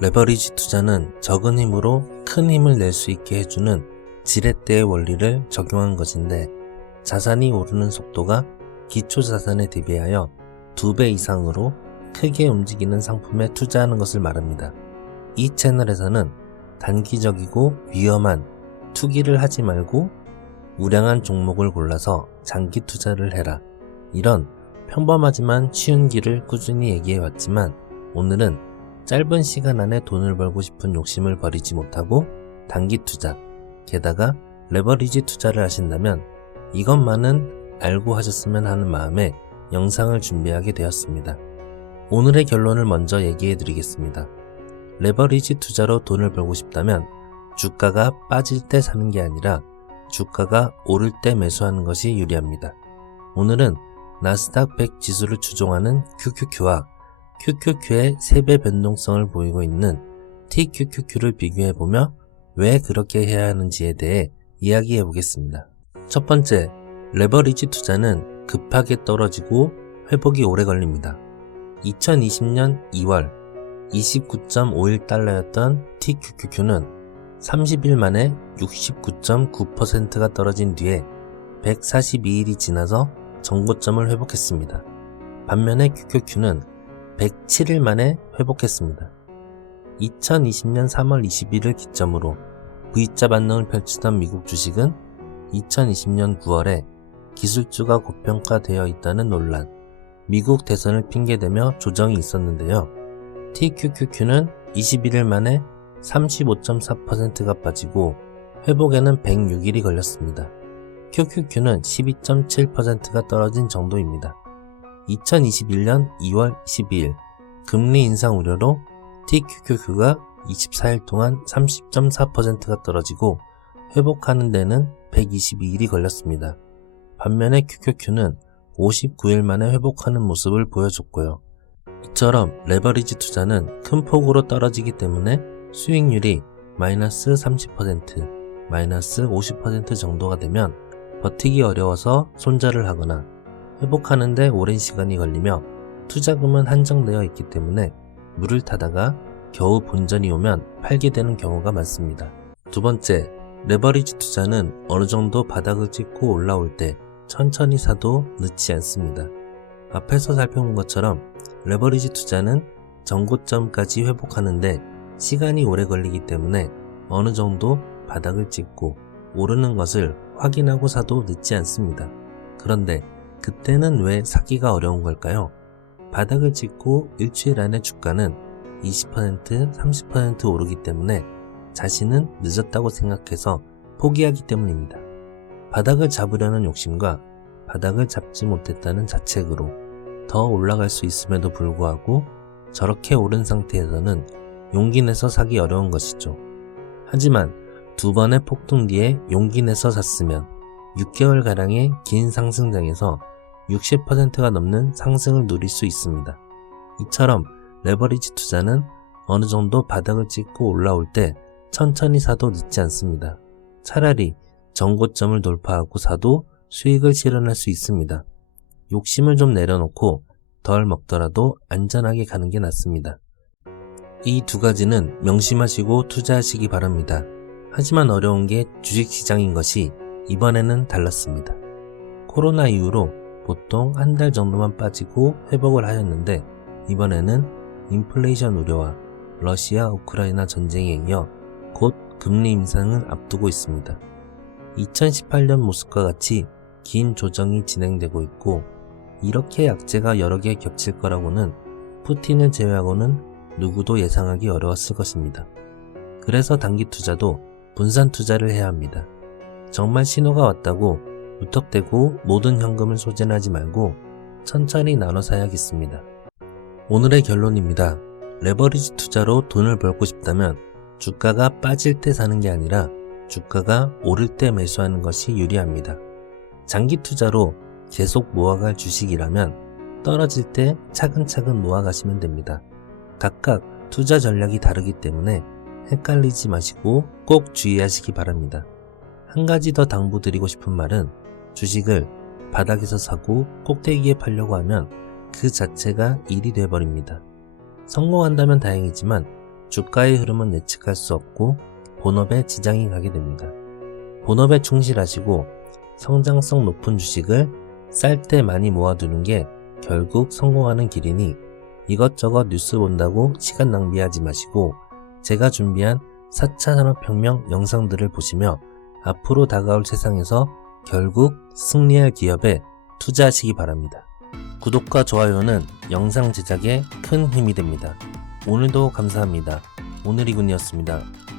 레버리지 투자는 적은 힘으로 큰 힘을 낼 수 있게 해주는 지렛대의 원리를 적용한 것인데, 자산이 오르는 속도가 기초 자산에 대비하여 2배 이상으로 크게 움직이는 상품에 투자하는 것을 말합니다. 이 채널에서는 단기적이고 위험한 투기를 하지 말고 우량한 종목을 골라서 장기 투자를 해라, 이런 평범하지만 쉬운 길을 꾸준히 얘기해왔지만, 오늘은 짧은 시간 안에 돈을 벌고 싶은 욕심을 버리지 못하고 단기 투자, 게다가 레버리지 투자를 하신다면 이것만은 알고 하셨으면 하는 마음에 영상을 준비하게 되었습니다. 오늘의 결론을 먼저 얘기해 드리겠습니다. 레버리지 투자로 돈을 벌고 싶다면 주가가 빠질 때 사는 게 아니라 주가가 오를 때 매수하는 것이 유리합니다. 오늘은 나스닥 100 지수를 추종하는 QQQ와 QQQ의 3배 변동성을 보이고 있는 TQQQ를 비교해보며 왜 그렇게 해야 하는지에 대해 이야기해 보겠습니다. 첫 번째, 레버리지 투자는 급하게 떨어지고 회복이 오래 걸립니다. 2020년 2월 29.51달러였던 TQQQ는 30일 만에 69.9%가 떨어진 뒤에 142일이 지나서 전고점을 회복했습니다. 반면에 QQQ는 107일 만에 회복했습니다. 2020년 3월 20일을 기점으로 V자 반등을 펼치던 미국 주식은 2020년 9월에 기술주가 고평가되어 있다는 논란, 미국 대선을 핑계대며 조정이 있었는데요. TQQQ는 21일 만에 35.4%가 빠지고 회복에는 106일이 걸렸습니다. QQQ는 12.7%가 떨어진 정도입니다. 2021년 2월 12일 금리 인상 우려로 TQQQ가 24일 동안 30.4%가 떨어지고 회복하는 데는 122일이 걸렸습니다. 반면에 QQQ는 59일 만에 회복하는 모습을 보여줬고요. 이처럼 레버리지 투자는 큰 폭으로 떨어지기 때문에 수익률이 마이너스 30%, 마이너스 50% 정도가 되면 버티기 어려워서 손절을 하거나 회복하는데 오랜 시간이 걸리며 투자금은 한정되어 있기 때문에 물을 타다가 겨우 본전이 오면 팔게 되는 경우가 많습니다. 두 번째, 레버리지 투자는 어느 정도 바닥을 찍고 올라올 때 천천히 사도 늦지 않습니다. 앞에서 살펴본 것처럼 레버리지 투자는 전고점까지 회복하는데 시간이 오래 걸리기 때문에 어느 정도 바닥을 찍고 오르는 것을 확인하고 사도 늦지 않습니다. 그런데 그때는 왜 사기가 어려운 걸까요? 바닥을 찍고 일주일 안에 주가는 20%, 30% 오르기 때문에 자신은 늦었다고 생각해서 포기하기 때문입니다. 바닥을 잡으려는 욕심과 바닥을 잡지 못했다는 자책으로 더 올라갈 수 있음에도 불구하고 저렇게 오른 상태에서는 용기 내서 사기 어려운 것이죠. 하지만 두 번의 폭등 뒤에 용기 내서 샀으면 6개월가량의 긴 상승장에서 60%가 넘는 상승을 누릴 수 있습니다. 이처럼 레버리지 투자는 어느 정도 바닥을 찍고 올라올 때 천천히 사도 늦지 않습니다. 차라리 전고점을 돌파하고 사도 수익을 실현할 수 있습니다. 욕심을 좀 내려놓고 덜 먹더라도 안전하게 가는 게 낫습니다. 이 두 가지는 명심하시고 투자하시기 바랍니다. 하지만 어려운 게 주식시장인 것이 이번에는 달랐습니다. 코로나 이후로 보통 한 달 정도만 빠지고 회복을 하였는데 이번에는 인플레이션 우려와 러시아 우크라이나 전쟁에 이어 곧 금리 인상을 앞두고 있습니다. 2018년 모습과 같이 긴 조정이 진행되고 있고, 이렇게 약재가 여러 개 겹칠 거라고는 푸틴을 제외하고는 누구도 예상하기 어려웠을 것입니다. 그래서 단기 투자도 분산 투자를 해야 합니다. 정말 신호가 왔다고 무턱대고 모든 현금을 소진하지 말고 천천히 나눠 사야겠습니다. 오늘의 결론입니다. 레버리지 투자로 돈을 벌고 싶다면 주가가 빠질 때 사는 게 아니라 주가가 오를 때 매수하는 것이 유리합니다. 장기 투자로 계속 모아갈 주식이라면 떨어질 때 차근차근 모아가시면 됩니다. 각각 투자 전략이 다르기 때문에 헷갈리지 마시고 꼭 주의하시기 바랍니다. 한 가지 더 당부드리고 싶은 말은, 주식을 바닥에서 사고 꼭대기에 팔려고 하면 그 자체가 일이 돼버립니다. 성공한다면 다행이지만 주가의 흐름은 예측할 수 없고 본업에 지장이 가게 됩니다. 본업에 충실하시고 성장성 높은 주식을 쌀 때 많이 모아두는 게 결국 성공하는 길이니 이것저것 뉴스 본다고 시간 낭비하지 마시고 제가 준비한 4차 산업혁명 영상들을 보시며 앞으로 다가올 세상에서 결국 승리할 기업에 투자하시기 바랍니다. 구독과 좋아요는 영상 제작에 큰 힘이 됩니다. 오늘도 감사합니다. 오늘이군이었습니다.